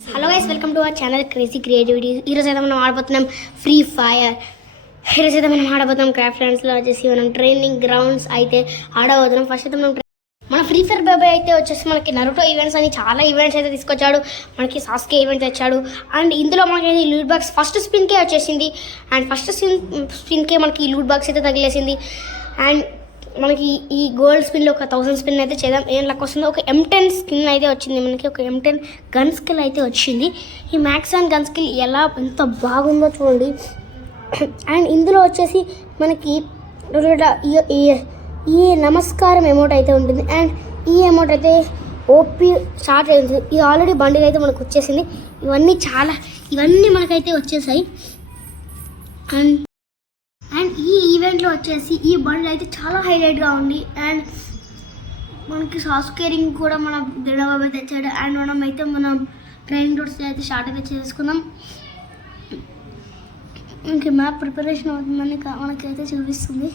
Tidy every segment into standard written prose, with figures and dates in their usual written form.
Hello guys, welcome to our channel crazy creativity. ఈరోజు అయితే మనం ఆడబోతున్నాం ఫ్రీ ఫైర్. ఈరోజు అయితే మనం ఆడబోతున్నాం క్రాఫ్ట్ ల్యాండ్స్లో వచ్చేసి మనం ట్రైనింగ్ గ్రౌండ్స్ అయితే ఆడబోతున్నాం. ఫస్ట్ అయితే మనం మన ఫ్రీ ఫైర్ బాబాయ్ అయితే వచ్చేసి మనకి నరుటో ఈవెంట్స్ అని చాలా ఈవెంట్స్ అయితే తీసుకొచ్చాడు. మనకి సాస్కే ఈవెంట్ తెచ్చాడు. అండ్ ఇందులో మనకి లూట్ బాక్స్ ఫస్ట్ స్పిన్కే వచ్చేసింది. అండ్ ఫస్ట్ స్పిన్కే మనకి లూట్ బాక్స్ అయితే తగిలేసింది. అండ్ మనకి ఈ గోల్డ్ స్పిన్లో ఒక 1000 స్పిన్ అయితే చేద్దాం. ఏం లక్ వస్తుందో. ఒక M10 స్కిన్ అయితే వచ్చింది మనకి. ఒక M10 గన్ స్కిల్ అయితే వచ్చింది. ఈ మ్యాక్స్ అండ్ గన్ స్కిల్ ఎంత బాగుందో చూడండి. అండ్ ఇందులో వచ్చేసి మనకి ఈ నమస్కారం ఎమౌంట్ అయితే ఉంటుంది. అండ్ ఈ అమౌంట్ అయితే ఓపీ స్టార్ట్ అయింది. ఇది ఆల్రెడీ బండిల్ అయితే మనకు వచ్చేసింది. ఇవన్నీ మనకైతే వచ్చేసాయి. అండ్ ఈ ఈవెంట్లో వచ్చేసి ఈ బండిల్ అయితే చాలా హైలైట్గా ఉంది. అండ్ మనకి సాస్కేరింగ్ కూడా మన దిడబాబాయ్ తెచ్చాడు. అండ్ మనం ట్రైనింగ్ రూట్స్ అయితే స్టార్ట్ అయితే చేసుకుందాం. ఇంక మ్యాప్ ప్రిపరేషన్ అవుతుందని మనకైతే చూపిస్తుంది.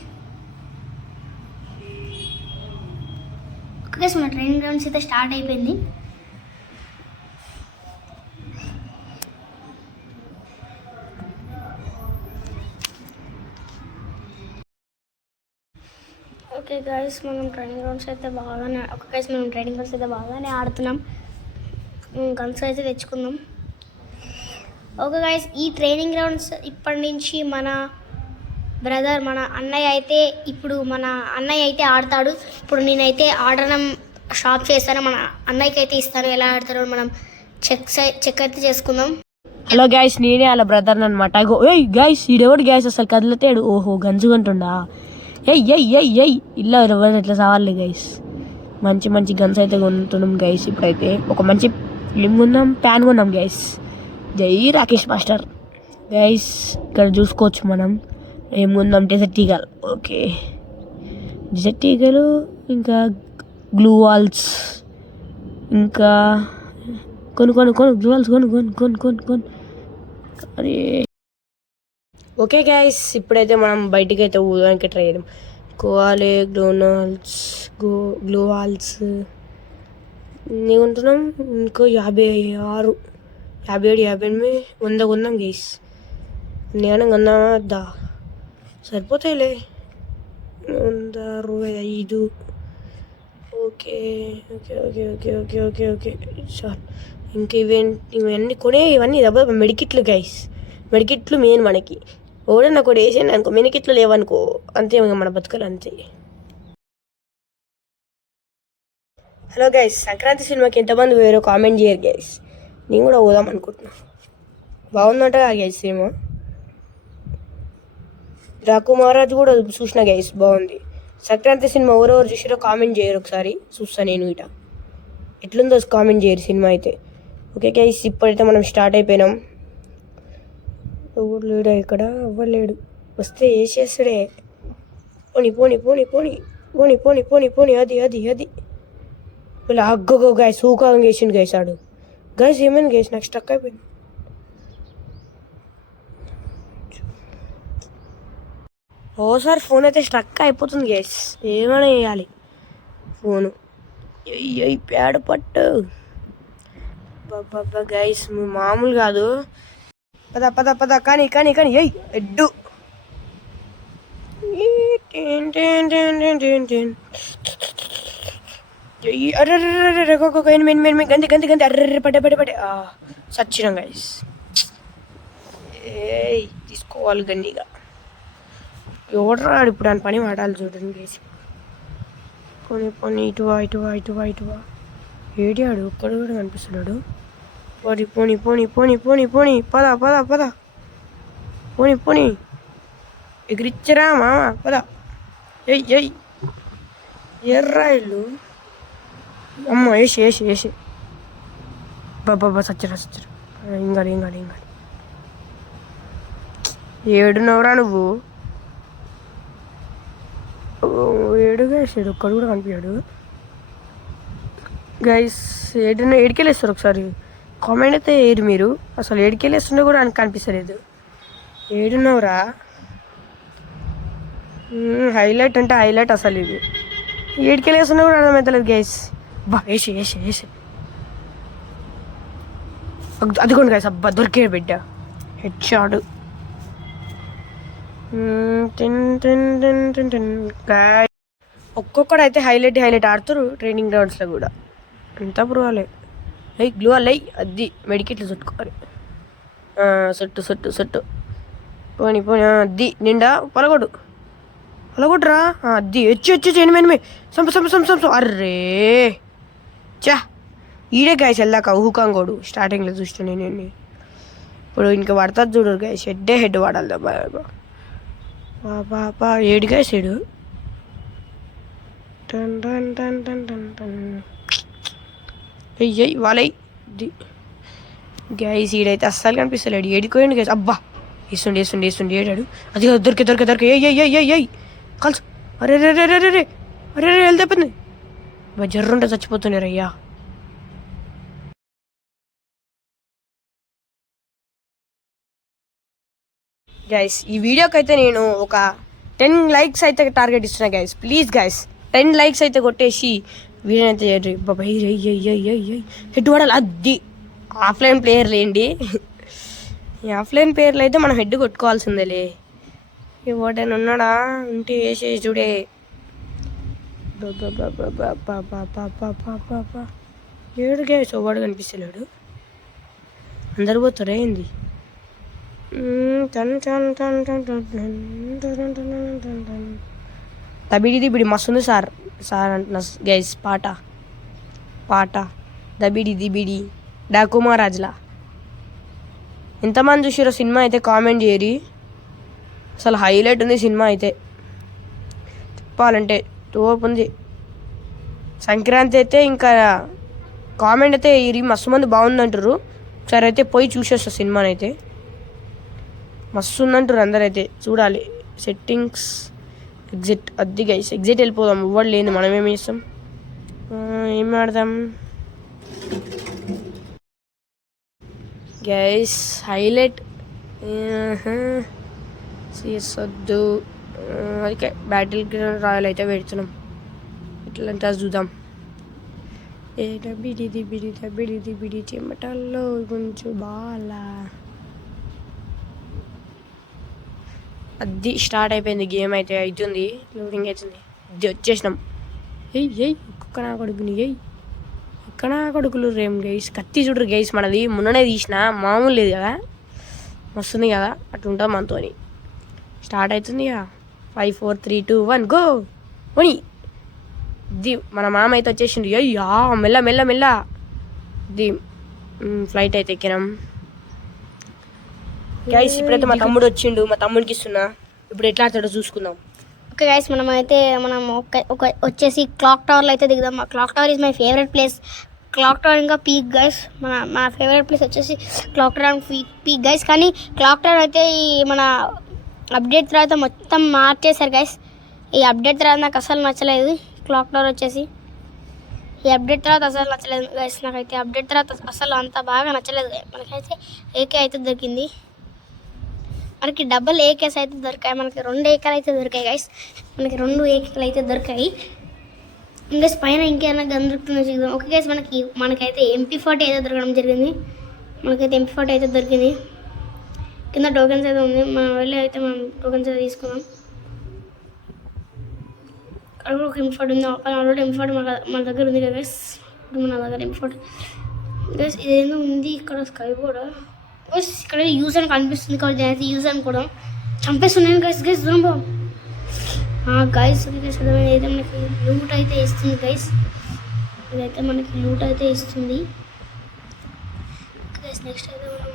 ఓకే, మన ట్రైనింగ్ గ్రౌండ్స్ అయితే స్టార్ట్ అయిపోయింది. ఓకే గైస్, మనం ట్రైనింగ్ గ్రౌండ్స్ అయితే బాగానే ఆడుతున్నాం. గన్స్ అయితే తెచ్చుకుందాం. ఓకే గైస్, ఈ ట్రైనింగ్ గ్రౌండ్స్ ఇప్పటి నుంచి మన అన్నయ్య అయితే ఆడతాడు. ఇప్పుడు నేనైతే ఆడడం స్టాప్ చేస్తాను. మన అన్నయ్యకి అయితే ఇస్తాను. ఎలా ఆడతారో మనం చెక్ అయితే చేసుకుందాం. హలో గైస్, నేనే వాళ్ళ బ్రదర్ అనమాట. ఏయ్ గైస్, ఈడెవడు గైస్ అసలు కదిలితేడు. ఓహో, గంజుకుంటుండా. ఇల్లా ఎట్లా సావాలి గైస్. మంచి గన్స్ అయితే కొంటున్నాం గైస్. ఇప్పుడైతే ఒక మంచి ఫిలిం కొన్నాం, ప్యాన్ కొన్నాం గైస్. జై రాకేష్ మాస్టర్. గైస్ ఇక్కడ చూసుకోవచ్చు మనం ఏం కొందాం. Dessert eagle. ఓకే, డెజర్ట్ ఈగలు, ఇంకా గ్లూ వాల్స్, ఇంకా కొను గ్లూ వాల్స్ కొను. అరే ఓకే గైస్, ఇప్పుడైతే మనం బయటికి అయితే ఊదానికి ట్రై చేద్దాం. కోవాలే డోనాల్డ్స్ గ్లూ వాల్స్ ఇన్ని కొంటున్నాం. ఇంకో 56, 57, 58, 100 కొందాం గైస్. నేను కొందామా వద్దా? సరిపోతాయిలే. 165. Okay sir. ఇంక ఇవన్నీ ఇవన్నీ మెడికిట్లు గైస్. మెడికిట్లు మెయిన్ మనకి. ఓడన్నా కూడా వేసాను అనుకో, మెడికిట్లు లేవనుకో, అంతే మన బతుకలు అంతే. హలో గైస్, సంక్రాంతి సినిమాకి ఎంతమంది పోయారో కామెంట్ చేయరు గైస్. నేను కూడా పోదాం అనుకుంటున్నా. బాగుందంట గైస్ సినిమా. రాకుమారాజు కూడా చూసిన గైస్, బాగుంది. సంక్రాంతి సినిమా ఎవరెవరు చూసారో కామెంట్ చేయరు. ఒకసారి చూస్తాను నేను ఇట. ఎట్లుందో కామెంట్ చేయరు సినిమా అయితే. ఓకే గైస్, ఇప్పుడైతే మనం స్టార్ట్ అయిపోయినాం. ఎవరు లేడా ఇక్కడ? ఎవరు లేడు. వస్తే వేసేస్తాడే. పోని. అది ఇలా అగ్గో గైస్, ఊకాగం వేసిండు గైస్ ఆడు. గైస్ ఏమైంది గైస్? నాకు స్టక్ అయిపోయింది. ఓసారి ఫోన్ అయితే స్ట్రక్ అయిపోతుంది గైస్. ఏమైనా వేయాలి ఫోను. ప్యాడ్ పట్టు బాబా గైస్, మామూలు కాదు. పద కానీ ఎడ్డు. గంతి అర్ర పడ్డే సచ్చినాం గైస్. తీసుకోవాలి గండిగా. ఎవడరా ఇప్పుడు దాని పని వాడాలి చూడండి గైస్. పోనీ ఇటువా. ఏడియాడు ఒక్కడు కూడా కనిపిస్తున్నాడు. పోని పద పోని ఎగిరిచ్చరా మామ, పద. ఎయ్ ఎర్రా ఇల్లు. అమ్మ వేసి బాబా సచ్చరా. ఇంగాలి. ఏడునవరా నువ్వు? ఏడు గైస్, ఒక్కడు కూడా కనిపించాడు గైస్. ఏడికెళ్ళేస్తారు ఒకసారి కామెంట్ అయితే వేయరు మీరు. అసలు ఏడికెళ్ళేస్తుండే కూడా కనిపిస్తలేదు. ఏడున్నవరా? హైలైట్ అంటే హైలైట్ అసలు. ఇది ఏడికెళ్ళేస్తున్నా కూడా అర్థమవుతలేదు గైస్. బా వేసి అదిగోండి గైస్, అబ్బా దొరికే బిడ్డ హెడ్ షాట్. ఒక్కొక్కడు అయితే హైలైట్ ఆడుతారు ట్రైనింగ్ గ్రౌండ్స్లో కూడా. ఎంత పర్వాలే. గ్లూ అల్లై అది మెడికెట్లు చుట్టుకోవాలి. సొట్టు పోని అద్ది నిండా పొలగొట్టురా అద్ది వచ్చి ఎనిమిది సంప అర్రే చా ఈడే గాయస్ వెళ్ళాక ఊహుకాంగోడు స్టార్టింగ్లో చూస్తుండే నేను. ఇప్పుడు ఇంకా పడుతుంది చూడరు గాయస్, హెడ్ వాడాలి బాబా. ఏడు గాయస్ ఏడు అయ్యి వాళ్ళై గ్యాస్ ఈడైతే అస్సలు కనిపిస్తలేడు. ఏడిపోయాడు గ్యాస్. అబ్బా వేస్తుండే ఏడాడు. అది దొరికే ఏయ్ కలుసు. అరే వెళ్తే జర్రుంటే చచ్చిపోతున్నాడు అయ్యా. గైస్ ఈ వీడియోకి అయితే నేను ఒక 10 likes అయితే టార్గెట్ ఇస్తున్నా గైస్. ప్లీజ్ గైస్ 10 likes అయితే కొట్టేసి వీడియో అయితే చేయండి. బాబాయ్ హెడ్ వాడాలి. అది ఆఫ్లైన్ ప్లేయర్లు ఏంటి, ఈ ఆఫ్లైన్ ప్లేయర్లు అయితే మనం హెడ్ కొట్టుకోవాల్సిందేలే. ఎవడైనా ఉన్నాడా ఉంటే వేసే చూడే. ఏడు గైస్ వాడు కనిపిస్తలేడు. అందరు పోతారా ఏంది. దబిడి మస్తుంది సార్ అంటున్నా గైస్. పాట దబిడి డాకుమారాజ్లా. ఎంతమంది చూసారో సినిమా అయితే కామెంట్ చేయరి. అసలు హైలైట్ ఉంది సినిమా అయితే, చెప్పాలంటే తోపు ఉంది. సంక్రాంతి అయితే ఇంకా కామెంట్ అయితే ఈ మస్తు మంది బాగుందంటారు. ఒకసారి అయితే పోయి చూసేస్తా సినిమాని అయితే, మస్తు ఉందంటారు అందరైతే. చూడాలి. సెట్టింగ్స్ ఎగ్జిట్ అద్ది గైస్, ఎగ్జిట్ వెళ్ళిపోదాం. ఇవ్వడు లేదు, మనమేమి చేస్తాం, ఏం ఆడదాం గైస్. హైలైట్ వద్దు. ఓకే బ్యాటిల్ రాయల్ అయితే పెడుతున్నాం. ఇట్లంతా చూద్దాం. బిడి చెమటల్లో కొంచెం బాగా అది స్టార్ట్ అయిపోయింది. గేమ్ అయితే అవుతుంది, లోడింగ్ అవుతుంది. అది వచ్చేసినాం. ఒక్కొక్క నా కొడుకుని ఒక్క నా కొడుకులు రేమ్ గైస్. కత్తి చూడరు గైస్ మనది, మొన్ననే తీసిన, మామూలు లేదు కదా, వస్తుంది కదా, అట్లా ఉంటాం మనతో. స్టార్ట్ అవుతుంది కదా. 5 4 3 2 1 గో పోనీ. ఇది మన మామ అయితే వచ్చేసిండు. అయ్యా మెల్ల ఇది ఫ్లైట్ అయితే ఎక్కినాం గైస్. ఇప్పుడైతే మా తమ్ముడు వచ్చిండు, మా తమ్ముడికి ఇస్తున్నా. ఇప్పుడు ఎట్లా ఆడతాడో చూసుకుందాం. ఓకే గైస్, మనం వచ్చేసి క్లాక్ టవర్లో అయితే దిగుదాం. మా clock tower is my favourite place. Clock tower ఇంకా పీక్ గైస్. మన ఫేవరెట్ ప్లేస్ వచ్చేసి clock tower and peak guys. కానీ క్లాక్ టవర్ అయితే ఈ మన అప్డేట్ తర్వాత మొత్తం మార్చేశారు గైస్. ఈ అప్డేట్ తర్వాత నాకు అసలు నచ్చలేదు. క్లాక్ టవర్ వచ్చేసి ఈ అప్డేట్ తర్వాత అసలు నచ్చలేదు గైస్. నాకైతే అప్డేట్ తర్వాత అసలు అంత బాగా నచ్చలేదు. మనకైతే ఏకే అయితే దొరికింది, మనకి డబల్ ఏకేస్ అయితే దొరికాయి. మనకి 2 ఏకాలు అయితే దొరికాయి గైస్. మనకి 2 ఏకేలు అయితే దొరికాయి. ఇంకా పైన ఇంకేమైనా గన్ దొరుకుతుందో చూద్దాం. ఓకే గైస్, మనకైతే MP40 అయితే దొరకడం జరిగింది. మనకైతే MP40 అయితే దొరికింది. కింద టోకెన్స్ అయితే ఉంది. మనం వెళ్ళి అయితే మనం టోకెన్స్ అయితే తీసుకుందాం. అక్కడ కూడా ఒక MP40 ఉంది. ఆల్రెడీ MP40 మన దగ్గర ఉంది కదా గైస్. ఇప్పుడు మన దగ్గర MP40 గైస్. ఇదేదో ఉంది ఇక్కడ స్కై కూడా గైస్. ఇక్కడ యూజ్ అని కనిపిస్తుంది కాబట్టి నేనైతే యూజ్ అని కూడా చంపేస్తున్నాను గైస్. దూరం గైస్. అయితే మనకి లూట్ అయితే ఇస్తుంది గైస్. ఇదైతే మనకి లూట్ అయితే ఇస్తుంది గైస్. నెక్స్ట్ అయితే మనం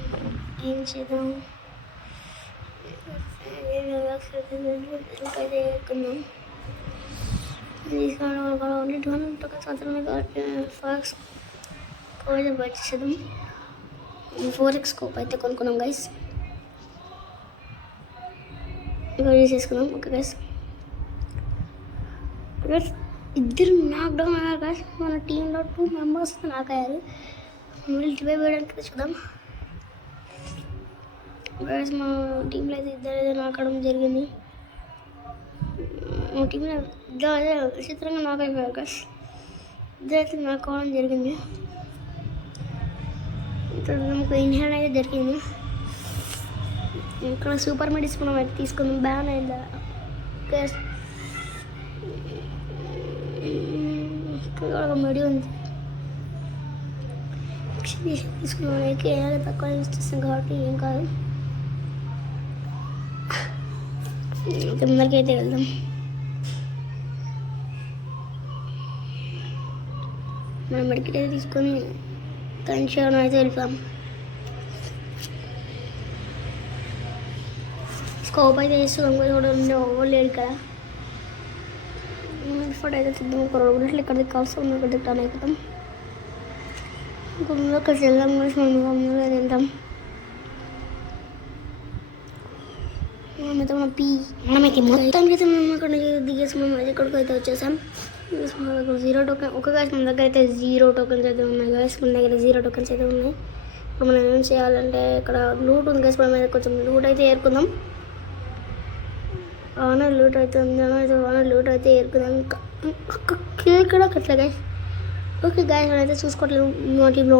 ఏం చేద్దాం, అయితే ఎక్కున్నాం. ఓన్లీ 200 టోకెన్స్ మాత్రమే కాబట్టి ఫాక్స్ అయితే బయట చేద్దాం. 4x స్కోప్ అయితే కొనుక్కున్నాం గైస్. ఇంకా యూజ్ చేసుకున్నాం. ఓకే గైస్, ఇద్దరు నాక్ డౌన్ అయ్యారు గైస్. మన టీంలో 2 మెంబర్స్ నాక్ అయ్యారు. మళ్ళీ రివైవ్ వేయడానికి తెచ్చుకుందాం గైస్. మా టీంలో అయితే ఇద్దరు నాకడం జరిగింది. మా టీంలో ఇద్దరు విచిత్రంగా నాక్ అయిపోయారు గైస్. ఇద్దరైతే నాక్ అవ్వడం జరిగింది మనకు ఇన్హేల్ అయితే దొరికింది. ఇక్కడ సూపర్ మెడిస్ మనం అయితే తీసుకుందాం. బ్యాన్ అయిందా ఇక్కడ ఒక మెడి ఉంది. తీసుకున్నాం. ఏదైనా తక్కువ యూజ్ చేస్తాం కాబట్టి ఏం కాదు. ముందరికి అయితే వెళ్దాం. మనం మెడికెట్ అయితే తీసుకొని కన్షాన్ అయితే వెళ్తాం. స్కోప్ అయితే చేస్తాం కూడా లేడు ఇక్కడ. ఫోటో అయితే తిద్దాం. ఒక 2 మినిట్లు ఇక్కడ దిక్కాల్సి ఉంది. ఇక్కడ దిక్కాను అయిపోతాం. ఇంకొక అక్కడికి వెళ్దాం. ముందుగా వెళ్దాం. మనమైతే మనమైతే మొత్తం అయితే మేము అక్కడ దిగేసి మేము ఎక్కడికి అయితే వచ్చేసాం. 0 టోకెన్ ఒక గాయస్ మన దగ్గర అయితే 0 టోకెన్స్ అయితే ఉన్నాయి. గాయస్ మన దగ్గర 0 టోకెన్స్ అయితే ఉన్నాయి. ఇప్పుడు మనం ఏం చేయాలంటే ఇక్కడ లూట్ ఉంది గాయస్. మనం అయితే కొంచెం లూట్ అయితే ఏరుకుందాం. ఆనర్ లూట్ అయితే ఉంది. ఆనర్ లూట్ అయితే ఏరుకుందాం. ఇక్కడ అట్లా గాయస్. ఓకే గాయస్ మనం అయితే చూసుకోవట్లేదు మా టీంలో.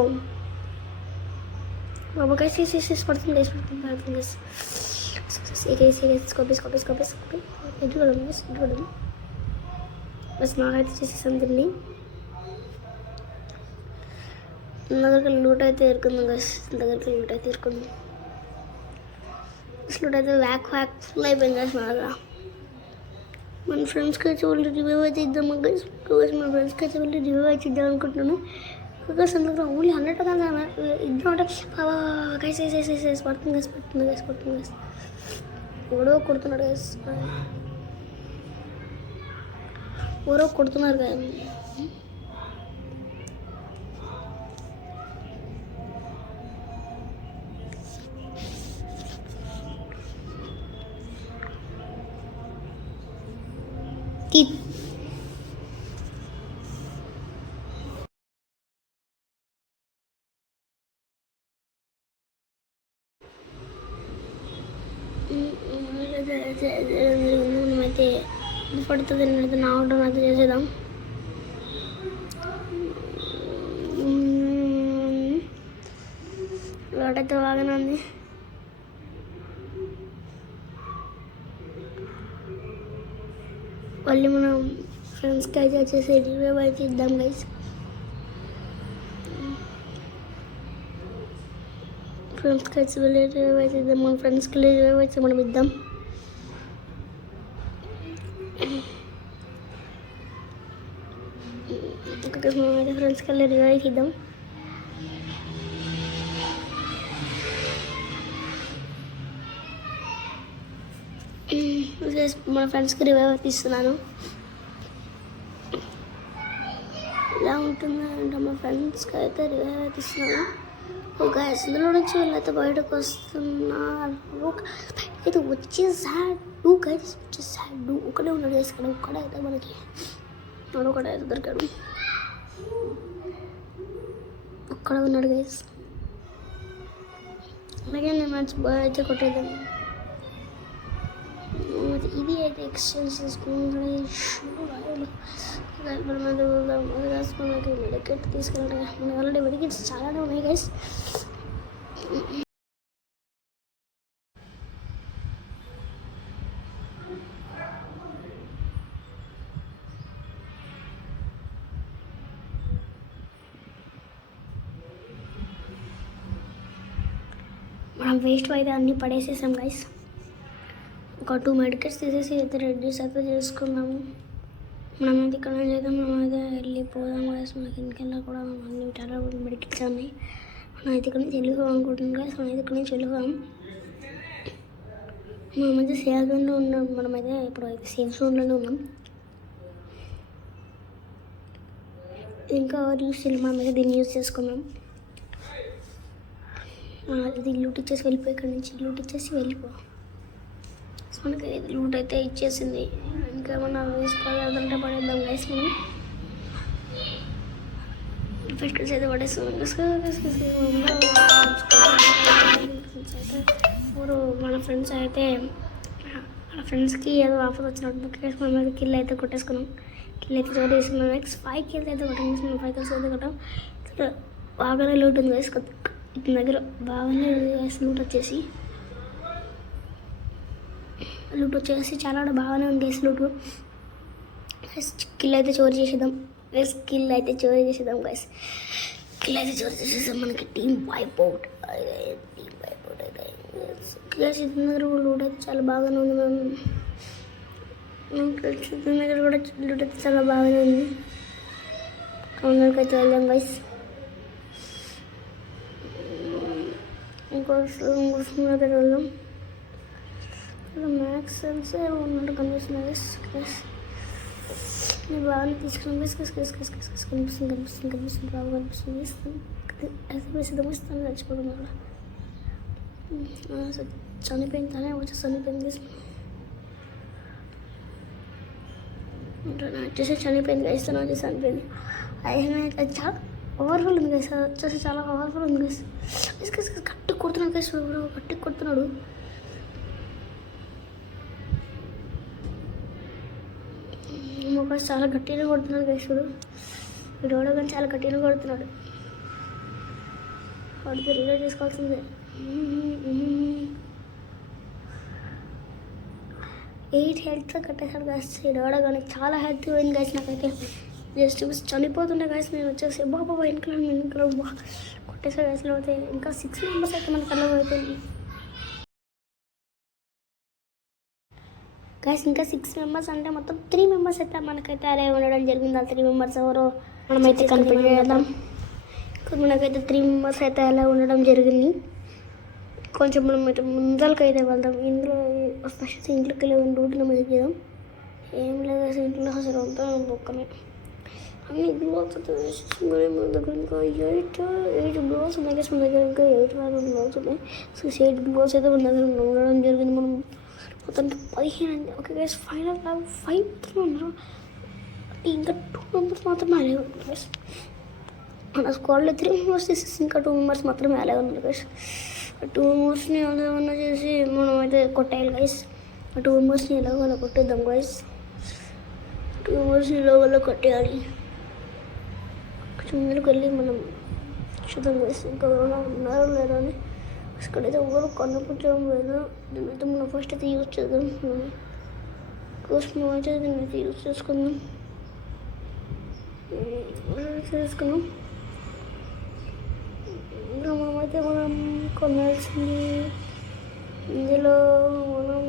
బాబా గైస్ పడుతుంది గైస్. స్కోపీ ఎదుగుడం బస్ నాకైతే చేసేసాం. దీన్ని దగ్గరికి లూట్ అయితే ఏరుకుందాం గైస్. దగ్గరికి లూట్ అయితే ఏరుకుందాం. లూట్ అయితే వ్యాక్ ఫుల్ అయిపోయింది గైస్. మన దగ్గర మన ఫ్రెండ్స్కి అయితే వాళ్ళు రివ్యూ అయితే ఇద్దాం గైస్. మన ఫ్రెండ్స్కి అయితే వాళ్ళు రివ్యూ అయితే ఇద్దాం అనుకుంటున్నాను. బికాస్ అందులో ఓన్లీ 100 టోకెన్స్ ఇద్దాం అంటే గైస్ పడుతుంది గైస్. ఎవరో కొడుతున్నాడు గైస్. ఎవరో కొడుతున్నారు కదా. మనమైతే పడుతుంది నా ఆర్డర్ అయితే చేసేద్దాం. వాటైతే బాగానే ఉంది. మళ్ళీ మనం ఫ్రెండ్స్కి అయితే వచ్చేసి రివ్యూ అయితే ఇద్దాం గైస్. ఫ్రెండ్స్కి వచ్చి వెళ్ళి రివ్యూ అయితే ఇద్దాం. మన ఫ్రెండ్స్కి వెళ్ళి రివ్యూ అయితే మనం ఇద్దాం. మేమైతే ఫ్రెండ్స్కి వెళ్ళి రివ్యూ అయితే ఇద్దాం. మన ఫ్రెండ్స్కి రివ్యూ అయితే ఇస్తున్నాను. ఇలా ఉంటుందంటే మా ఫ్రెండ్స్కి అయితే రివ్యూ అయితే ఇస్తున్నాను. ఒక ఇందులో నుంచి వీళ్ళైతే బయటకు వస్తున్నారు. అయితే వచ్చేసాడు గైస్. ఒకటే ఉన్నాడు గైస్. ఇక్కడ ఒక్కడే అయితే మనకి ఒకటే అయితే దొరికాడు. ఒక్కడ ఉన్నాడు గైస్. అలాగే నేను మంచి బాయ్ అయితే కొట్టేద్దాం. ఇది అయితే ఎక్స్చేంజ్ చేసుకుని మనకి మెడికెట్ తీసుకెళ్ళాలి. మనకి ఆల్రెడీ మెడికెట్స్ చాలానే ఉన్నాయి గైస్. మనం వేస్ట్ అయితే అన్నీ పడేసేసాం గైస్. ఒక 2 మెడికెట్స్ తీసేసి అయితే రెడ్యూస్ అయితే చేసుకున్నాము. మనమైతే ఇక్కడ చేద్దాం. మనమైతే వెళ్ళిపోదాం గైస్. మనకి ఇంకెళ్ళా కూడా అన్ని చాలా మెడికెట్స్ ఉన్నాయి. మనమైతే ఇక్కడ నుంచి వెళ్ళిపోదాం అనుకుంటున్నాం గైస్. మనమైతే ఇక్కడ నుంచి వెళ్ళిపోదాం. మనమైతే సేఫ్ జోన్లో ఉన్నాం. మనమైతే ఇప్పుడు అయితే సేఫ్ జోన్లోనే ఉన్నాం. ఇంకా యూస్ చేయాలి. మనమైతే దీన్ని యూజ్ చేసుకున్నాం. ఇది లూట్ ఇచ్చేసి వెళ్ళిపోయి ఇక్కడ నుంచి లూట్ ఇచ్చేసి వెళ్ళిపో. మనకి లూట్ అయితే ఇచ్చేసింది. ఇంకా మనం వేసుకోవాలి అదంటే పడేద్దాం గైస్. మనం ఫిట్స్ అయితే పడేస్తాం. ఇప్పుడు మన ఫ్రెండ్స్ అయితే మన ఫ్రెండ్స్కి ఏదో ఆఫర్ వచ్చినట్టు మనం అయితే కిల్ అయితే కొట్టేసుకున్నాం. కిల్ అయితే కొట్టేసుకున్నాం. నెక్స్ట్ 5 కిల్స్ అయితే కొట్టేసుకున్నాం. 5 కిల్స్ అయితే కొట్టాం. బాగానే లూట్ ఉంది గైస్. ఇతని దగ్గర బాగానే లూట్ వచ్చేసి చాలా బాగానే ఉంది గైస్ లూట్. కిల్ అయితే చోరీ చేసేద్దాం గైస్. కిల్ అయితే చోరీ చేసేద్దాం. మనకి టీమ్ వైప్ అవుట్ అయితే గైస్. ఇతని దగ్గర లూట్ అయితే చాలా బాగానే ఉంది. ఇతని దగ్గర కూడా లూట్ అయితే చాలా బాగానే ఉంది. కౌంటర్కి అయితే వెళ్దాం గైస్. ఇంకోసం దగ్గర వెళ్దాం. మ్యాక్స్ సెన్సే ఉన్నట్టు కనిపిస్తుంది గైస్. నేను బాగానే తీసుకున్నాను కనిపిస్తుంది బాగా కనిపిస్తుంది. చచ్చిపోతున్నాడు. చనిపోయింది తనే వచ్చి చనిపోయింది చనిపోయింది గైస్. తను వచ్చేసి చనిపోయింది. అది చాలా పవర్ఫుల్ ఉంది గైస్. వచ్చేసి చాలా పవర్ఫుల్ ఉంది గైస్. గట్టి కొడుతున్నాడు గైస్. గట్టి కొడుతున్నాడు. చాలా గట్టిగా కొడుతున్నాడు గైస్. వీడు కానీ చాలా గట్టిగా కొడుతున్నాడు. వాడికి రిలేట్ చేసుకోవాల్సిందే. 8 హెల్త్ కట్టేశాడు గైస్. వీడు కానీ చాలా హెల్త్ పోయింది గైస్. నాకైతే జస్ట్ చనిపోతుండే గైస్. నేను వచ్చేసి బాబా వెనకల కొట్టేసా గైస్లో అయితే ఇంకా 6 మెంబర్స్ అయితే మనకు అలా అయిపోయింది గైస్. ఇంకా 6 మెంబర్స్ అంటే మొత్తం 3 మెంబర్స్ అయితే మనకైతే అలా ఉండడం జరిగింది. ఆ 3 మెంబర్స్ ఎవరో మనమైతే కనిపెట్టి చేద్దాం. మనకైతే 3 మెంబర్స్ అయితే అలా ఉండడం జరిగింది. కొంచెం మనం అయితే ముందరికి అయితే వెళ్దాం. ఇందులో ఫస్ట్ ఇంట్లోకి వెళ్ళి డ్యూటీలో మీద చేద్దాం. ఏం లేదు అసలు ఇంట్లో అసలు అంతా బొక్కనే. అన్ని గ్లోవ్స్ మన దగ్గర ఇంకా 8 గ్లోవ్స్ ఉన్నాయి గైస్. మన దగ్గర ఇంకా 8 గ్లోవ్స్ ఉన్నాయి. 8 గ్లోవ్స్ అయితే మన దగ్గర ఉండడం జరిగింది. మనం మొత్తానికి 15 అండి. ఓకే గైస్, ఫైనల్ 5 మాత్రమే ఉన్నారు. ఇంకా 2 మెంబర్స్ మాత్రమే అలాగే ఉన్నారు గైస్. మన స్క్వాడ్లో 3 మెంబర్స్ తీసేసి ఇంకా 2 మెంబర్స్ మాత్రమే అలాగే ఉన్నారు గైస్. 2 మెంబర్స్ని ఏమన్నా చేసి మనం అయితే కొట్టేయాలి గైస్. 2 మెంబర్స్ని ఎలాగోలా కొట్టేద్దాం గైస్. 2 మెంబర్స్ని ఎలాగోలా కొట్టేయాలి. కొంచెం ముందుకు వెళ్ళి మనం చూద్దాం గైస్ ఇంకా ఎవరైనా ఉన్నారో లేదో అని. ఇక్కడైతే ఎవరు కనిపించడం లేదు. దీనైతే మనం ఫస్ట్ అయితే యూజ్ చేద్దాం. కోసం అయితే దీన్ని అయితే యూజ్ చేసుకుందాం. ఇంకా మనమైతే మనం కొనాల్సింది ఇందులో మనం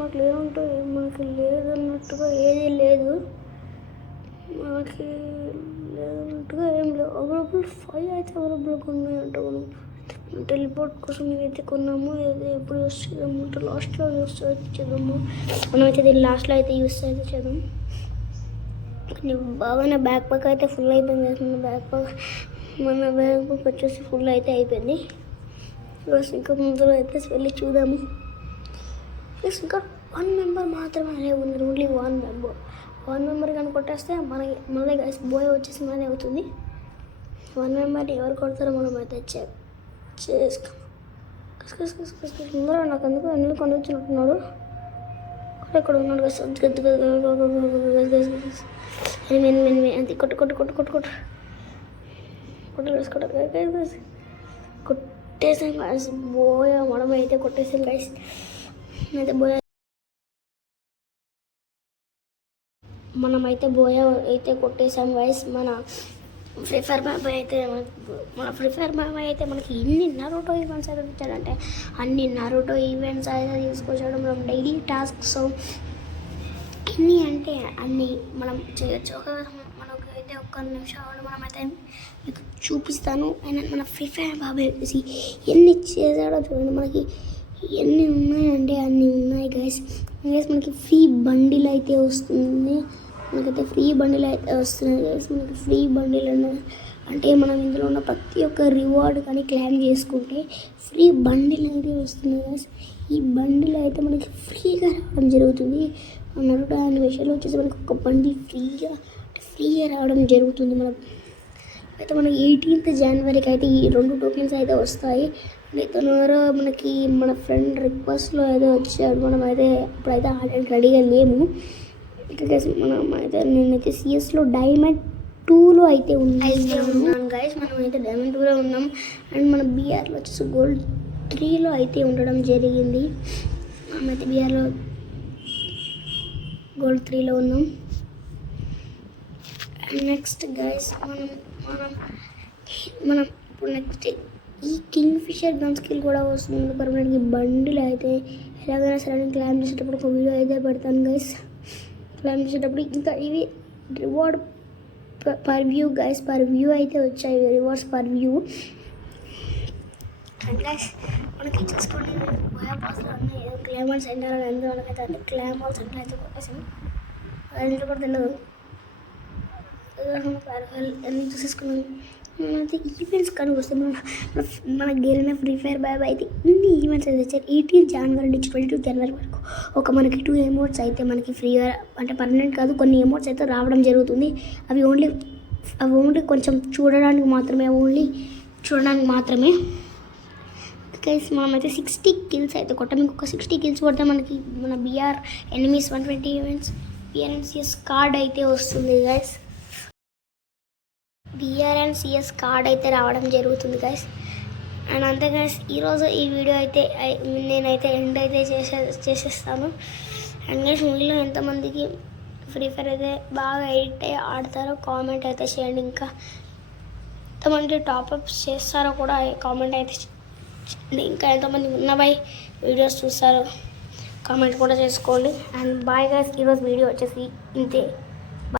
మాకు లేదంటే మనకి లేదన్నట్టుగా ఏది లేదు. మనకి లేదన్నట్టుగా ఏం లేవు. అవైలబుల్ 5 అయితే అవైలబుల్గా ఉన్నాయంట. మనం టెలిపోర్ట్ కోసం ఇదైతే కొన్నాము. ఇది ఎప్పుడు యూస్ చేద్దాము అంటే లాస్ట్లో యూస్ చేద్దాము. మనమైతే దీన్ని లాస్ట్లో అయితే యూస్ అయితే చేద్దాం. బాగా బ్యాక్ ప్యాక్ అయితే ఫుల్ అయిపోయింది. మన బ్యాక్ ప్యాక్ వచ్చేసి ఫుల్ అయితే అయిపోయింది. ఇంకా ముందు అయితే వెళ్ళి చూద్దాము. ఇంకా 1 మెంబర్ మాత్రమే ఉంది. Only 1 member. 1 మెంబర్ కానీ కొట్టేస్తే మనదే గైస్ బోయ్ వచ్చేసి మనదే అవుతుంది. 1 మెంబర్ని ఎవరు కొడతారో మనం అయితే చేసుకో ముందర నాకు ఎందుకు కొనిచ్చినట్టున్నాడు. ఎక్కడ ఉన్నాడు గైస్. అది కొట్టేసాం గైస్. బోయ మనం అయితే కొట్టేసాం గైస్. అయితే మనమైతే బోయ అయితే కొట్టేసాం గైస్. మన ఫ్రీ ఫైర్ మ్యాప్ అయితే మనకి ఎన్ని నరోటో ఈవెంట్స్ అయితే ఇచ్చాడంటే అన్ని నరోటో ఈవెంట్స్ అయితే తీసుకొచ్చాడు. మనం డైలీ టాస్క్స్ ఎన్ని అంటే అన్నీ మనం చేయొచ్చు. మనకైతే 1 నిమిషం మనమైతే మీకు చూపిస్తాను. అండ్ మన ఫ్రీ ఫైర్ బాబాయ్ వచ్చేసి ఎన్ని చేశాడో చూడండి. మనకి ఎన్ని ఉన్నాయంటే అన్నీ ఉన్నాయి గైస్. మనకి ఫ్రీ బండిల్ అయితే వస్తుంది. మనకైతే ఫ్రీ బండిల్ అయితే వస్తున్నాయి గైస్. మనకి ఫ్రీ బండిల్ అంటే మనం ఇందులో ఉన్న ప్రతి ఒక్క రివార్డ్ కానీ క్లైమ్ చేసుకుంటే ఫ్రీ బండిల్ అయితే వస్తుంది గైస్. ఈ బండిల్ అయితే మనకి ఫ్రీగా రావడం జరుగుతుంది. నరుడు అనే విషయాలు వచ్చేసి మనకి ఒక బండిల్ ఫ్రీగా రావడం జరుగుతుంది. అయితే మనకి 18th జనవరికి అయితే ఈ 2 టోకెన్స్ అయితే వస్తాయి. ఇతను మనకి మన ఫ్రెండ్ రిక్వెస్ట్లో అయితే వచ్చాడు. మనం అయితే ఇప్పుడైతే ఆల్రెడీ రెడీగా లేము. మనం అయితే నేనైతే సిఎస్లో డైమండ్ 2లో అయితే ఉన్నాను గైస్. మనం అయితే డైమండ్ 2లో ఉన్నాం. అండ్ మన బీఆర్లో వచ్చేసి గోల్డ్ 3లో అయితే ఉండడం జరిగింది. మనమైతే బీఆర్లో గోల్డ్ 3లో ఉన్నాం. నెక్స్ట్ గైస్ మనం ఇప్పుడు నెక్స్ట్ ఈ కింగ్ ఫిషర్ గన్ స్కిల్ కూడా వస్తుంది పర్మనెంట్కి. బండిలో అయితే ఎలాగైనా సరే నేను క్లైమ్ చేసేటప్పుడు ఒక వీడియో అయితే పెడతాను గైస్. క్లైమ్ చేసేటప్పుడు ఇంకా ఇవి reward per view guys, per view అయితే వచ్చాయి rewards per view. And guys మనకి చూసుకోండి పాస్లో ఉన్నాయి ఏదో క్లైమాల్ సెంటర్ అని అందులో మనకైతే అంటే క్లైమాల్ సెంటర్ అయితే కొట్టేసాం. అది కూడా తెలియదు అన్నీ చూసేసుకున్నాం. మనమైతే ఈవెంట్స్ కానీ వస్తే మన గేలిన ఫ్రీ ఫైర్ బాయ్ అయితే ఇన్ని ఈవెంట్స్ అయితే వచ్చారు 18 జనవరి నుంచి 22 జనవరి వరకు. ఒక మనకి 2 ఎమోట్స్ అయితే మనకి ఫ్రీగా అంటే పర్మనెంట్ కాదు, కొన్ని ఎమోట్స్ అయితే రావడం జరుగుతుంది. అవి ఓన్లీ కొంచెం చూడడానికి మాత్రమే గైస్. మనమైతే 60 కిల్స్ అయితే కొట్టాం. ఇంకొక 60 కిల్స్ కొడితే మనకి మన BR enemies 120 events BRNCS card అయితే వస్తుంది గైస్. BRNCS కార్డ్ అయితే రావడం జరుగుతుంది గైస్. అండ్ అంతే గైస్, ఈరోజు ఈ వీడియో అయితే నేనైతే ఎండ్ అయితే చేసేస్తాను. అండ్ గైస్ మీలో ఎంతమందికి ఫ్రీ ఫైర్ అయితే బాగా ఎడిట్ అయ్యి ఆడతారో కామెంట్ అయితే చేయండి. ఇంకా ఎంతమంది టాప్అప్స్ చేస్తారో కూడా కామెంట్ అయితే చేయండి. ఇంకా ఎంతమంది ఉన్నవై వీడియోస్ చూస్తారో కామెంట్ కూడా చేసుకోండి. అండ్ బాయ్ గైస్, ఈరోజు వీడియో వచ్చేసి ఇంతే.